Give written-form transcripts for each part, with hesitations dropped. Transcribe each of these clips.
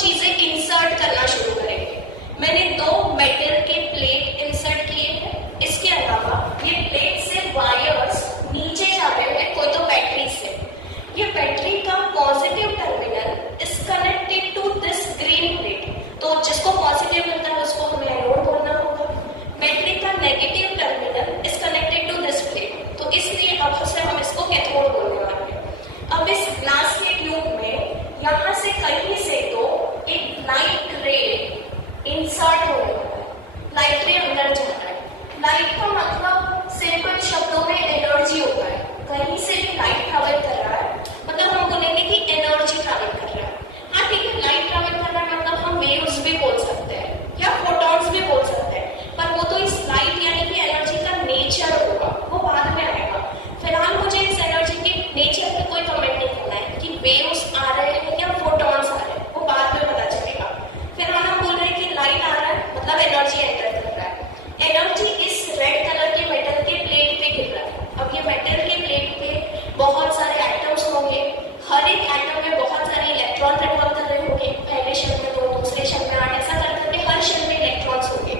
चीजें इंसर्ट करना शुरू करेंगे। मैंने 2 मेटल के प्लेट इंसर्ट किए हैं। इसके अलावा ये प्लेट से वायर्स नीचे जा रहे हैं, कोई तो बैटरी से। ये बैटरी का positive terminal is connected to this green plate. तो जिसको पॉजिटिव मिलता है उसको हमें एनोड बोलना होगा। बैटरी का negative terminal is connected to this plate, तो इसलिए अब से हम इसको कैथोड बोलने वाले हैं। अब इस ग्लास के ट्यूब में यहाँ से कहीं से तो एक लाइट रे इंसर्ट होने वाला है। लाइट रे अंदर जा रहा है। लाइट का मतलब सिंपल शब्दों में एनर्जी होता है। कहीं से भी लाइट ट्रैवल कर रहा है, मतलब हम बोलेंगे कि एनर्जी ट्रैवल कर रहा है। हाँ ठीक है, लाइट ट्रैवल कर रहा है मतलब हम वेव्स भी बोल सकते हैं या फोटॉन्स भी बोल सकते हैं, पर वो तो इस लाइट यानी कि एनर्जी का नेचर होगा, वो बाद में आएगा। फिलहाल मुझे इस एनर्जी के नेचर पे कोई कमेंट नहीं करना है कि वेव्स आ रहे हैं या फोटॉन्स आ रहे हैं, वो बाद में पता चलेगा। फिलहाल हम बोल रहे हैं कि लाइट आ रहा है मतलब एनर्जी एंटर कर रहा है। एनर्जी इस रेड कलर के मेटल के प्लेट पे गिर रहा है। अब ये मेटल के प्लेट पे बहुत सारे एटम्स होंगे। हर एक एटम में बहुत सारे इलेक्ट्रॉन ट्रैवल कर रहे होंगे। पहले शेल में 2, दूसरे शेल में 8, ऐसा कर करके हर शेल में इलेक्ट्रॉन्स होंगे।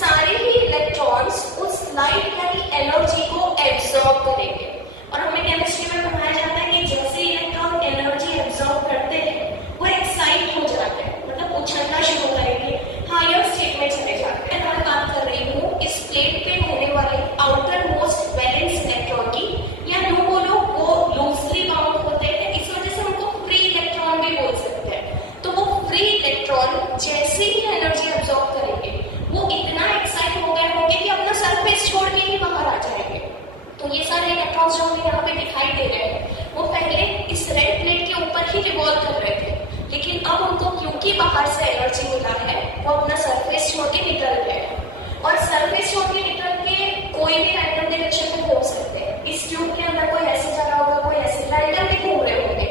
सारे ही इलेक्ट्रॉन्स उस लाइट यानी एनर्जी को एब्जॉर्ब करेंगे। और हमें केमिस्ट्री में पढ़ाया जाता है कि जैसे इलेक्ट्रॉन एनर्जी एब्जॉर्ब करते हैं वो एक्साइट हो जाते हैं, मतलब उछलना शुरू करेंगे, हायर स्टेट में चले जाते हैं। मैं बात कर रही हूँ इस प्लेट पे होने वाले आउटर मोस्ट वैलेंस इलेक्ट्रॉन की, या यूं बोलो वो लूजली बाउंड होते हैं, इस वजह से उनको फ्री इलेक्ट्रॉन भी बोल सकते हैं। तो वो फ्री इलेक्ट्रॉन जैसे ही एनर्जी एब्जॉर्ब करेंगे वो इतना एक्साइट हो गए होंगे कि अपना सरफेस छोड़ के ही बाहर आ जाएंगे। तो ये सारे इलेक्ट्रॉन्स जो हमें यहाँ पे दिखाई दे रहे हैं वो पहले इस रेड प्लेट के ऊपर ही रिवॉल्व कर रहे थे, लेकिन अब उनको क्योंकि बाहर से एनर्जी मिला है वो अपना सरफेस छोड़ के निकल गए हैं। और सरफेस छोड़ के निकल के कोई भी रैंडम डायरेक्शन में घूम सकते हैं। इस ट्यूब के अंदर कोई ऐसे जा रहा होगा, कोई ऐसे रैंडम भी घूम रहे होंगे,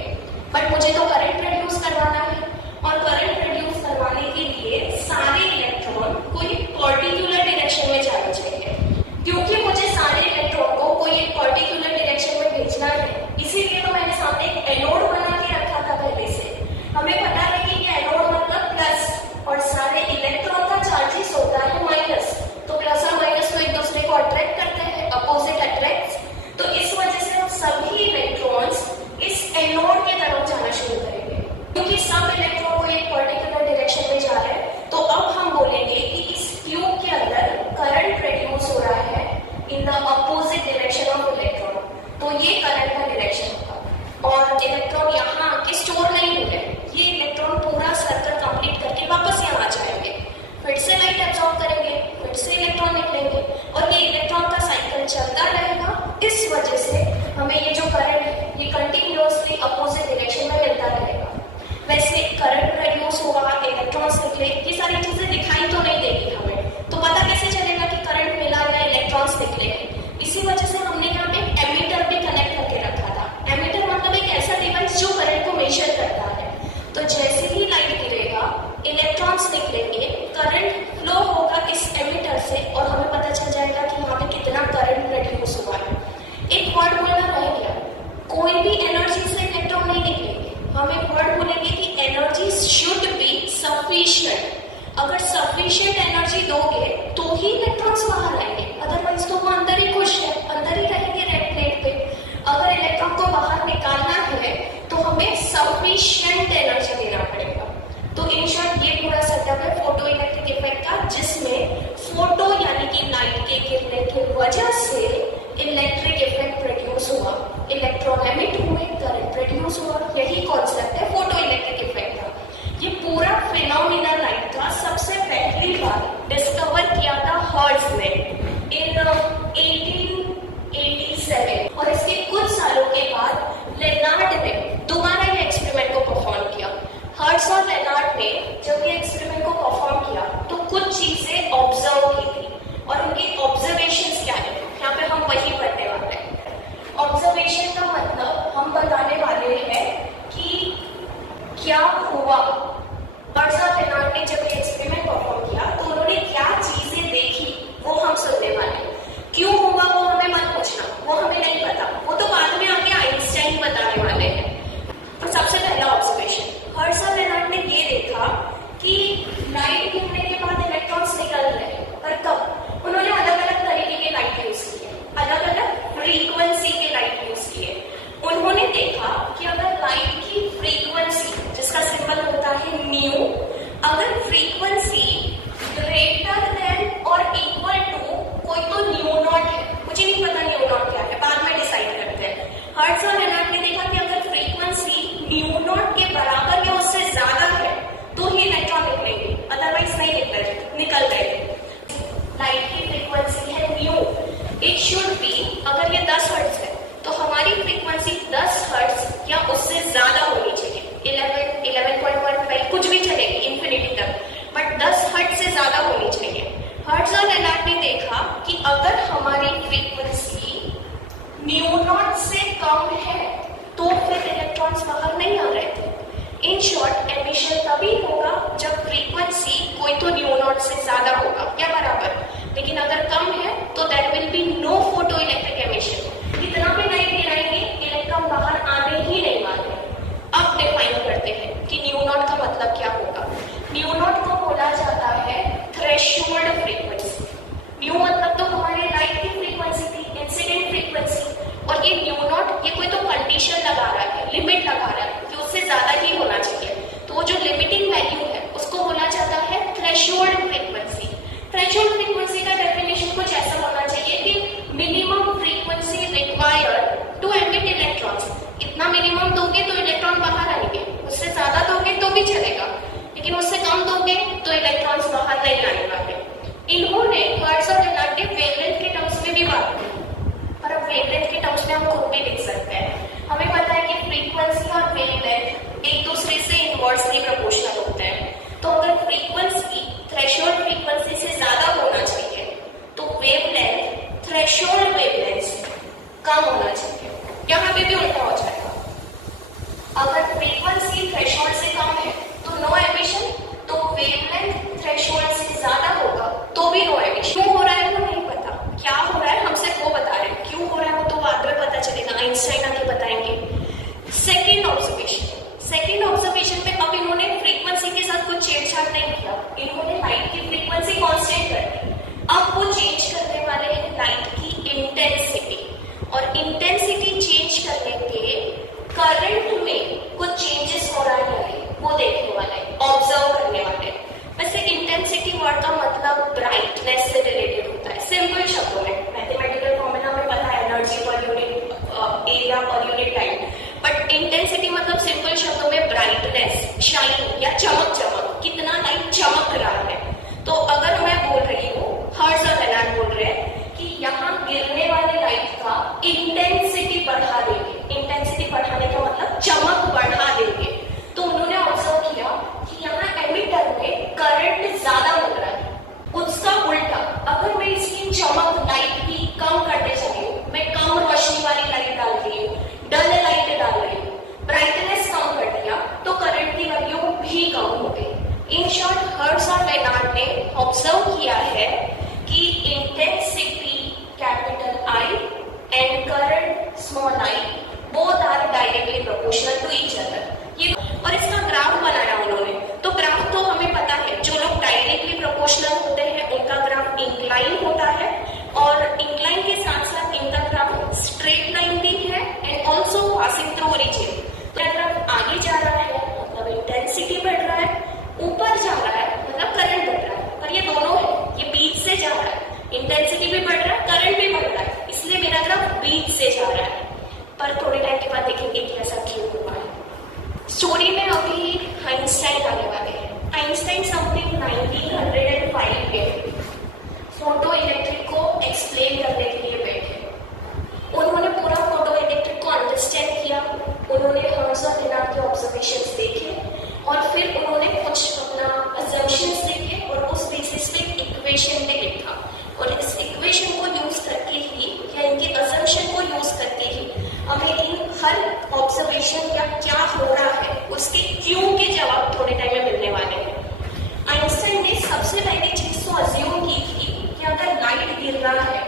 बट मुझे तो करंट प्रोड्यूस करवाना है। और करंट प्रोड्यूस करवाने के लिए सारे इलेक्ट्रॉन कोई पर्टिकुलर डायरेक्शन में जाना चाहिए। क्योंकि मुझे सारे इलेक्ट्रॉन को कोई एक पर्टिकुलर डायरेक्शन में भेजना है, इसीलिए तो मैंने सामने एक एनोड बना के रखा था पहले से। हमें पता है कि ये एनोड मतलब प्लस और सारे इलेक्ट्रॉन का चार्जेस होता है माइनस, तो प्लस और माइनस तो एक दूसरे को अट्रैक्ट करते हैं, अपोजिट अट्रैक्ट्स। तो इस वजह से हम सभी इलेक्ट्रॉन्स इस एनोड की तरफ जाना शुरू करेंगे। क्योंकि सब इलेक्ट्रॉन को एक पर्टिकुलर डायरेक्शन में जा रहे हैं, तो अब हम बोलेंगे कि इस ट्यूब के अंदर करंट प्रोड्यूस हो रहा है in the opposite direction of electron. तो ये करंट का डायरेक्शन होगा। और इलेक्ट्रॉन यहाँ आके स्टोर नहीं होंगे, ये इलेक्ट्रॉन पूरा सर्कल कंप्लीट करके वापस यहाँ आ जाएंगे, फिर से लाइट एब्जॉर्ब करेंगे, फिर से इलेक्ट्रॉन निकलेंगे, और ये इलेक्ट्रॉन का साइकिल चलता रहेगा। इस वजह से हमें ये जो करंट है ये कंटिन्यूअसली अपोजिट डायरेक्शन में मिलता रहेगा। वैसे करंट प्रोड्यूस होगा, इलेक्ट्रॉन्स निकले, ये सारी चीजें दिखाई तो नहीं देगी हमें, तो पता कैसे चलेगा कि करंट मिला या इलेक्ट्रॉन्स निकले? इसी वजह से हमने यहाँ पे एमीटर भी कनेक्ट करके रखा था। एमीटर मतलब एक ऐसा डिवाइस जो करंट को मेजर करता है। तो जैसे ही लाइट गिरेगा इलेक्ट्रॉन्स निकलेंगे, करंट फ्लो होगा इस एमीटर से, और हमें पता चल जाएगा कि यहाँ पे कितना करंट प्रोड्यूस हुआ है। एक वर्ड बोलना रह गया, कोई भी एनर्जी से इलेक्ट्रॉन नहीं निकलेंगे। हम एक वर्ड बोलेंगे कि एनर्जी शुड बी सफिशिएंट। अगर सफिशिएंट एनर्जी दोगे तो ही इलेक्ट्रॉन्स बाहर आएंगे, अदरवाइज तो वो अंदर ही खुश है, अंदर ही रहेंगे रेड प्लेट पे। अगर इलेक्ट्रॉन को बाहर निकालना है तो हमें सफिशिएंट एनर्जी देना पड़ेगा। तो इन शॉर्ट ये पूरा सेटअप है फोटो इलेक्ट्रिक इफेक्ट का, जिसमें फोटो यानी कि लाइट के गिरने की वजह से इलेक्ट्रिक इफेक्ट प्रोड्यूस हुआ, इलेक्ट्रॉन एमिट हुए, करंट प्रोड्यूस हुआ। यही कॉन्सेप्ट है फोटो इलेक्ट्रिक इफेक्ट का। ये पूरा फिनोमिना लाइट का सबसे पहली बार डिस्कवर किया था हर्ट्ज ने इन 1887, और इसके कुछ सालों के बाद लेनार्ड ने दोबारा ये एक्सपेरिमेंट को परफॉर्म किया। हर्ट्ज और लेनार्ड ने जब ये एक्सपेरिमेंट को परफॉर्म किया तो कुछ चीजें ऑब्जर्व की थी, और उनके ऑब्जर्वेशंस क्या है यहाँ पे हम वही पढ़ने वाले हैं। ऑब्जर्वेशन का मतलब हम बताने वाले हैं कि म्यू नॉट के बराबर या उससे ज्यादा है तो ही इलेक्ट्रॉन निकलेंगे, अदरवाइज नहीं निकल रहे। लाइट की फ्रीक्वेंसी है म्यू, इट शुड बी, अगर ये 10 हर्ट्ज है तो हमारी फ्रीक्वेंसी 10 हर्ट्ज या उससे ज्यादा होनी चाहिए। 11, 11.1, 12 कुछ भी चलेगी इंफिनिटी तक, बट 10 हर्ट्ज से ज्यादा होनी चाहिए। हर्ट्ज और लेनार्ड ने देखा कि अगर हमारी फ्रीक्वेंसी म्यू नॉट से कम है तो फिर इलेक्ट्रॉन्स बाहर नहीं आ रहे थे। इन शॉर्ट एमिशन तभी होगा जब फ्रीक्वेंसी कोई तो म्यू नॉट से ज्यादा होगा या बराबर, लेकिन अगर कम है तो there will be no photo electric emission. कितना भी लाइट गिराएंगे इलेक्ट्रॉन बाहर आने ही नहीं वाले। अब डिफाइन करते हैं कि म्यू नॉट का मतलब क्या होगा। म्यू नॉट को बोला जाता है थ्रेशोल्ड फ्रीक्वेंसी। म्यू मतलब तो हमारे लाइट की फ्रीक्वेंसी थी, इंसिडेंट फ्रीक्वेंसी, और ये म्यू नॉट ये कोई तो कंडीशन लगा रहा है, लिमिट लगा रहा है कि उससे ज्यादा ही होना चाहिए। तो वो जो लिमिटिंग वैल्यू है उसको बोला जाता है थ्रेशोल्ड फ्रीक्वेंसी। थ्रेशोल्ड फ्रीक्वेंसी का डेफिनेशन कुछ ऐसा होना चाहिए कि minimum frequency required to emit electrons. इतना मिनिमम दोगे तो इलेक्ट्रॉन बाहर आएंगे, उससे ज्यादा दोगे तो भी चलेगा, लेकिन उससे कम दोगे तो इलेक्ट्रॉन्स बाहर नहीं आने वाले। इन्होंने हर्ट्ज और लेनार्ड ने वेवलेंथ के टर्म्स में भी बात की, पर अब वेवलेंथ के टर्म्स में हम खुद भी लिख सकते हैं। हमें पता है कि फ्रीक्वेंसी और वेवलेंथ एक दूसरे से इनवर्सली प्रोपोर्शनल होते हैं। तो अगर फ्रीक्वेंसी थ्रेशोल्ड फ्रीक्वेंसी से ज्यादा होना चाहिए तो वेवलेंथ थ्रेशोल्ड वेवलेंथ से कम होना चाहिए। यहाँ पे भी उल्टा हो जाएगा। अगर फ्रीक्वेंसी थ्रेशोल्ड से कम है तो नो एमिशन, तो वेवलेंथ थ्रेशोल्ड से ज्यादा होगा तो भी नो एमिशन। क्यों हो रहा है वो नहीं पता, क्या हो रहा है हम सिर्फ वो बता रहे हैं, क्यों हो रहा है वो तो बाद में पता चलेगा, आइंस्टाइन आके बताएंगे। सेकेंड ऑब्जर्वेशन में अब इन्होंने फ्रीक्वेंसी के साथ कुछ छेड़छाड़ नहीं किया, इन्होंने लाइट की फ्रीक्वेंसी कांस्टेंट कर दी। अब वो चेंज करने वाले हैं लाइट की इंटेंसिटी, और इंटेंसिटी चेंज करने पे करंट में कुछ चेंजेस हो रहा है या नहीं वो देखने वाले, ऑब्जर्व करने वाले। वैसे इंटेंसिटी वर्ड का मतलब ब्राइटनेस से रिलेटेड होता है, सिंपल शब्दों में। मैथमेटिकल फॉर्मूला में पता है energy per unit area per unit time, but intensity मतलब सिंपल शब्दों में ब्राइटनेस, शाइन या चमक, कितना लाइट चमक रहा है। तो अगर मैं बोल रही हूँ, हर्ट्ज और लेनार्ड बोल रहे हैं कि यहाँ गिरने वाले लाइट का इंटेंसिटी बढ़ा देंगे। इंटेंसिटी बढ़ाने का मतलब चमक बढ़ा देंगे। तो उन्होंने ऑब्जर्व किया कि यहाँ एमिटर में करंट ज्यादा मिल रहा है, उसका उल्टा अगर मैं इसकी चमक लाइट की कम करने चली हूँ, मैं कम रोशनी वाली लाइट डाल रही हूँ, डल लाइट डाल रही हूँ, ब्राइटनेस कम कर दिया तो करंट की वैल्यू भी कम हो गई। इन शॉर्ट हर्ट्ज और लेनार्ड ने ऑब्जर्व किया है कि intensity capital I and current small I both are directly proportional to each other. ये और इसका ग्राफ बनाया उन्होंने। तो ग्राफ तो हमें पता है, जो लोग डायरेक्टली प्रोपोर्शनल होते हैं उनका ग्राफ इंक्लाइन होता है, और इंक्लाइन के साथ साथ इनका ग्राफ स्ट्रेट लाइन भी है and also passing through origin. तो ग्राफ आगे जा रहा है मतलब इंटेंसिटी बढ़ रहा है, ऊपर जा रहा है मतलब करंट बढ़ रहा है, और ये दोनों है, ये बीच से जा रहा है, इंटेंसिटी भी बढ़ रहा है, करंट भी बढ़ रहा है, इसलिए मेरा ग्राफ बीच से जा रहा है। पर थोड़े टाइम के बाद देखेंगे कि ऐसा क्यों हुआ है। स्टोरी में अभी आइंस्टाइन आने वाले हैं। आइंस्टाइन समथिंग 1905 में फोटो इलेक्ट्रिक को एक्सप्लेन करने के लिए बैठे। उन्होंने पूरा फोटो इलेक्ट्रिक को अंडरस्टैंड किया, उन्होंने हर्ट्ज और लेनार्ड के ऑब्जर्वेशंस देखे, और फिर उन्होंने कुछ अपना अजम्पशंस देखे और उस बेसिस पे इक्वेशन में लिखा। और इस इक्वेशन को यूज करके ही या इनके अजम्पशन को यूज करके ही हमें इन हर ऑब्जर्वेशन या क्या हो रहा है उसके क्यों के जवाब थोड़े टाइम में मिलने वाले हैं। आइंस्टाइन ने सबसे पहली चीज तो अज्यूम की थी कि अगर लाइट गिर रहा है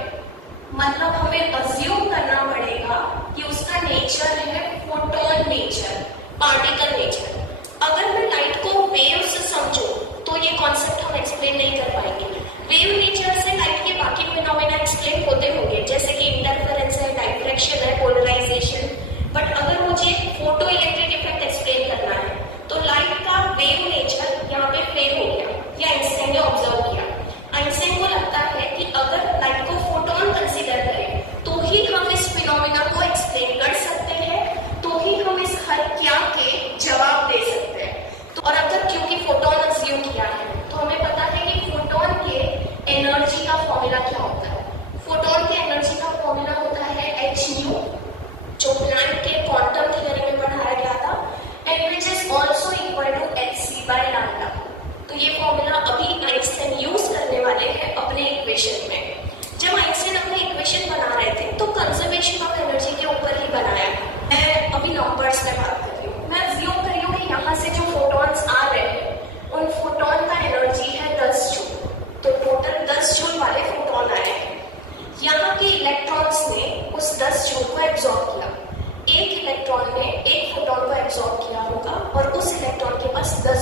मतलब हमें अज्यूम करना पड़ेगा कि उसका नेचर है फोटोन नेचर, पार्टिकल नेचर। अगर मैं लाइट को वेव से समझूं तो ये कॉन्सेप्ट हम एक्सप्लेन नहीं कर पाएंगे। वेव नेचर से लाइट के बाकी फिनोमेना एक्सप्लेन होते होंगे, जैसे कि इंटरफेरेंस है, डायफ्रैक्शन है, पोलराइजेशन। बट अगर मुझे फोटो इलेक्ट्रिक इफेक्ट एक्सप्लेन करना है तो लाइट का वेव नेचर यहाँ पे फेल हो गया, ये आइंस्टाइन ने ऑब्जर्व किया। आइंस्टाइन को लगता है कि अगर लाइट को फोटोन कंसीडर करें तो ही हम इस फिनोमेना को एक्सप्लेन कर सकते हैं, तो ही हम इस हर क्या के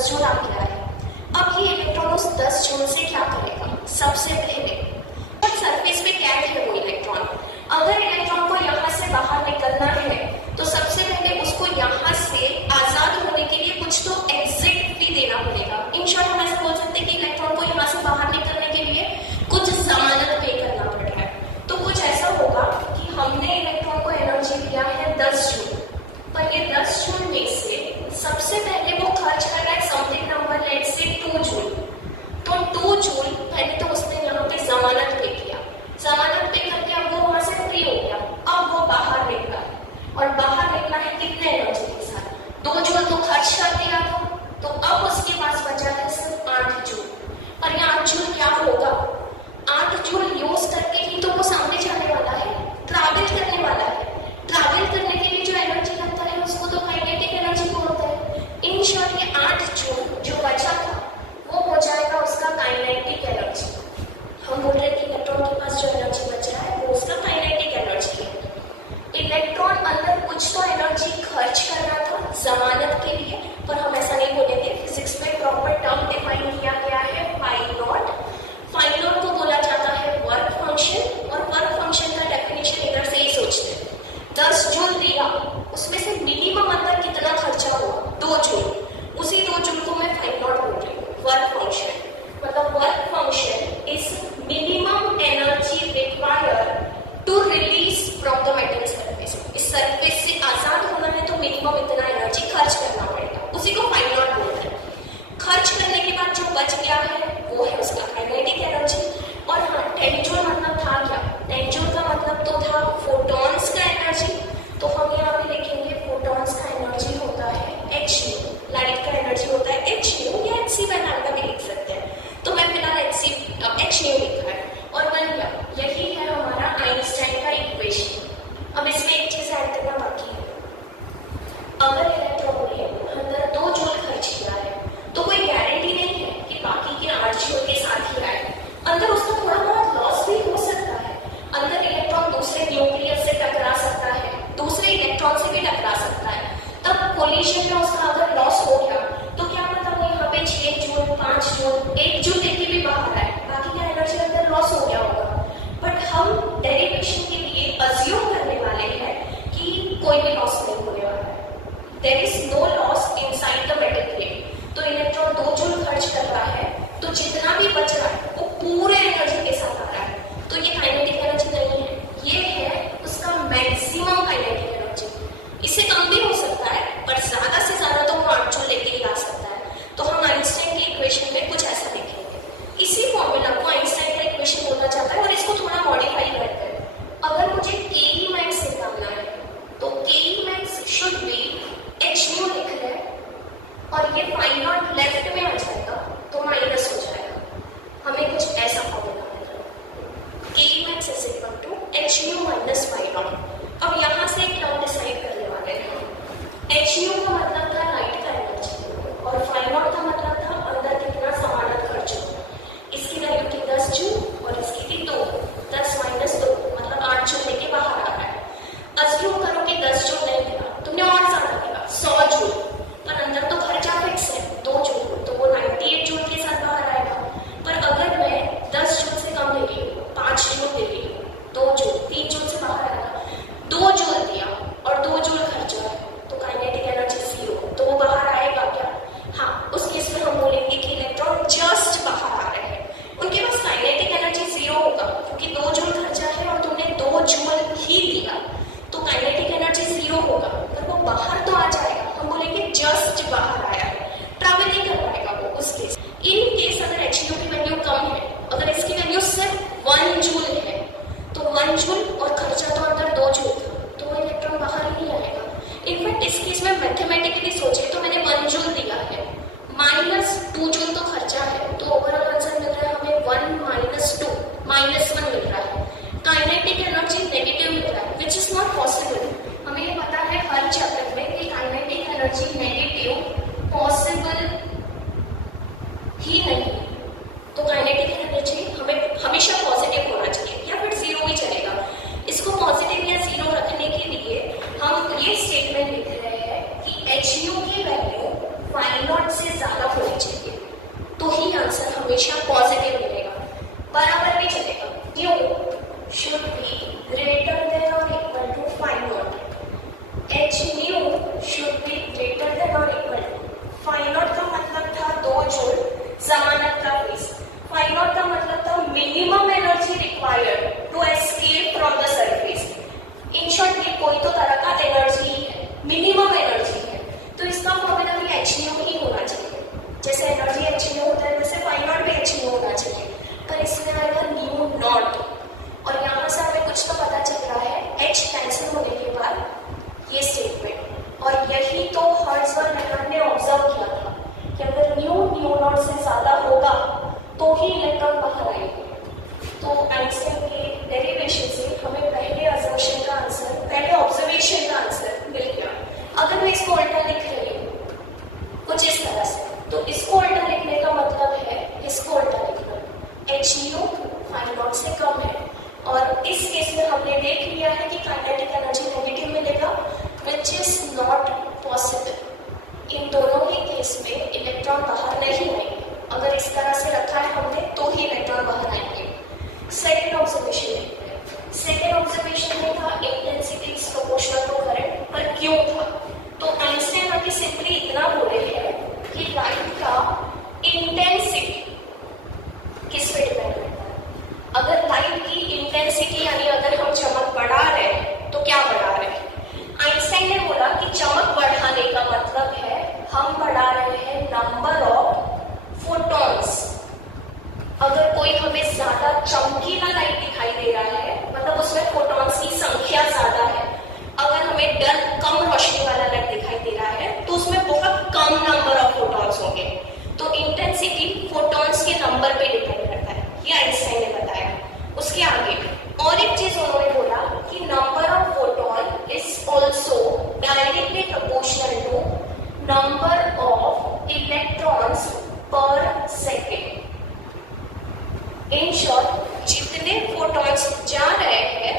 जूल आ गया है। अब ये इलेक्ट्रॉन उस 10 जूल से क्या करेगा? सबसे पहले सरफेस पे कैद है वो इलेक्ट्रॉन, अगर इलेक्ट्रॉन को यहाँ से बाहर निकलना है तो सबसे पहले उसको यहाँ से आजाद होने के लिए कुछ तो एग्जिट फी देना पड़ेगा। इन शॉर्ट हम ऐसा बोल सकते हैं कि इलेक्ट्रॉन को यहाँ से बाहर निकलने के लिए कुछ जमानत पे करना पड़ रहा है। तो कुछ ऐसा होगा कि हमने इलेक्ट्रॉन को एनर्जी दिया है 10 जूल, पर ये 10 जूल में से सबसे पहले वो खर्च कर रहा है something number let's say 2 joule. तो 2 जूल पहले तो उसने यहाँ पे जमानत पे किया, जमानत पे करके अब वो वहां से फ्री हो गया, अब वो बाहर निकला और बाहर निकला है कितने एनर्जी के साथ? 2 जूल तो खर्च कर दिया था, तो अब उसके पास बचा है सिर्फ 8 जूल। और ये 8 जूल क्या होगा? 8 जूल यूज करके ही तो वो सामने जाने वाला है, ट्रैवल करने वाला है। ट्रैवल करने के लिए जो एनर्जी लगता है उसको तो काइनेटिक एनर्जी बोलते हैं। इन शॉर्ट ये 8 जूल जो बचा था वो हो जाएगा उसका काइनेटिक एनर्जी। हम बोल रहे हैं कि इलेक्ट्रॉन के पास जो एनर्जी बच रहा है वो उसका काइनेटिक एनर्जी है। इलेक्ट्रॉन अंदर कुछ तो एनर्जी खर्च कर रहा था जमानत के लिए, पर हम ऐसा नहीं बोलेंगे। फिजिक्स में प्रॉपर टर्म डिफाइन किया गया है फाई नॉट। फाई नॉट को बोला जाता है वर्क फंक्शन, और वर्क फंक्शन का डेफिनेशन इधर से ही सोचते हैं। 10 जूल दिया, उसमें से मिनिमम अंदर कितना खर्चा हुआ? 2 जूल। उसी 2 जूल को मैं हमेशा पॉजिटिव मिलेगा, बराबर भी चलेगा। U should be greater than और equal to phi naught. H nu should be greater than और इक्वल टू फाइव नॉट का मतलब था 2 जूल जमानत का फेज। फाइव नॉट का मतलब था minimum energy required to escape from the surface. In short ये कोई तो तरह का एनर्जी है, मिनिमम एनर्जी है, तो इसका फॉर्मूला भी एच न्यू ही होना चाहिए। जैसे एनर्जी एच न्यू होता है वैसे फाइव नॉट भी एच न्यू होना चाहिए, पर इसमें आएगा न्यू नॉट। और यहाँ से हमें कुछ तो पता चल रहा है एच कैंसिल होने के बाद ये स्टेटमेंट, और यही तो हर्ट्ज और लेटन ने ऑब्जर्व किया था कि अगर न्यू नॉट से ज्यादा होगा तो ही इलेक्ट्रॉन बाहर आएंगे। तो आइंस्टाइन के डेरिवेशन से हमें पहले असम्पशन का आंसर, पहले ऑब्जर्वेशन का आंसर मिल गया। अगर मैं इसको उल्टा लिख रही हूँ कुछ इस तरह से, तो इसको उल्टा लिखने का मतलब है इसको उल्टा लिखना। एच न्यू फाइव नॉट से कम है, और इस केस में हमने देख लिया है कि काइनेटिक एनर्जी नेगेटिव मिलेगा, विच इज नॉट पॉसिबल। इन दोनों ही केस में इलेक्ट्रॉन बाहर नहीं आएंगे। अगर इस तरह से रखा है हमने तो ही इलेक्ट्रॉन बाहर आएंगे। सेकेंड ऑब्जर्वेशन देखते हैं। सेकेंड ऑब्जर्वेशन में था intensity is proportional to current, पर क्यों था? तो आइंस्टाइन आके सिंपली इतना बोले हैं कि लाइट का इंटेंसिटी किस पे डिपेंड करता है। अगर लाइट की इंटेंसिटी यानी अगर हम चमक बढ़ा रहे हैं तो क्या बढ़ा रहे हैं? आइंस्टाइन ने बोला कि चमक बढ़ाने का मतलब है हम बढ़ा रहे हैं नंबर ऑफ फोटॉन्स। अगर कोई हमें ज्यादा चमकीला लाइट दिखाई दे रहा है मतलब उसमें फोटॉन्स की संख्या ज्यादा है। अगर हमें डल कम रोशनी वाला लाइट दिखाई दे रहा है तो उसमें बहुत कम नंबर ऑफ फोटॉन्स होंगे। तो इंटेंसिटी फोटॉन्स के नंबर पे डिपेंड करता है, ये आइंस्टाइन ने बताया। उसके आगे और एक चीज उन्होंने बोला कि number of photon is also directly proportional to number of electrons per second. In short जितने फोटॉन्स जा रहे हैं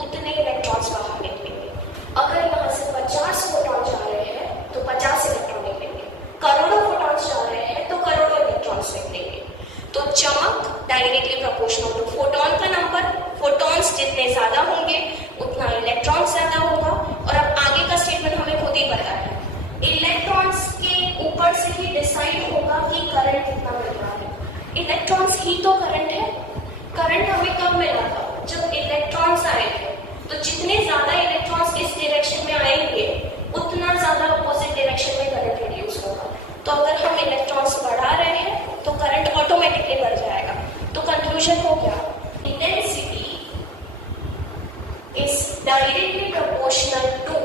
उतने इलेक्ट्रॉन्स बाहर निकलेंगे। अगर यहाँ से 50 फोटॉन जा रहे हैं तो 50 इलेक्ट्रॉन निकलेंगे, करोड़ों फोटॉन्स जा रहे हैं तो करोड़ों इलेक्ट्रॉन्स निकलेंगे। तो चमक डायरेक्टली प्रोपोर्शनल टू फोटॉन का नंबर। फोटॉन्स जितने ज्यादा होंगे उतना इलेक्ट्रॉन्स ज्यादा होगा। और अब आगे का स्टेटमेंट हमें खुद ही पता है, इलेक्ट्रॉन्स के ऊपर से ही डिसाइड होगा कि करंट कितना मिल रहा है। इलेक्ट्रॉन्स ही तो करंट है। करंट हमें कब मिला था? जब इलेक्ट्रॉन्स आए थे। तो जितने ज्यादा इलेक्ट्रॉन्स इस डायरेक्शन में आएंगे उतना ज्यादा अपोजिट डायरेक्शन में करंट रिड्यूस होगा। तो अगर हम इलेक्ट्रॉन्स बढ़ा रहे हैं तो करंट ऑटोमेटिकली बढ़ जाएगा। तो कंक्लूजन हो गया, intensity is directly proportional to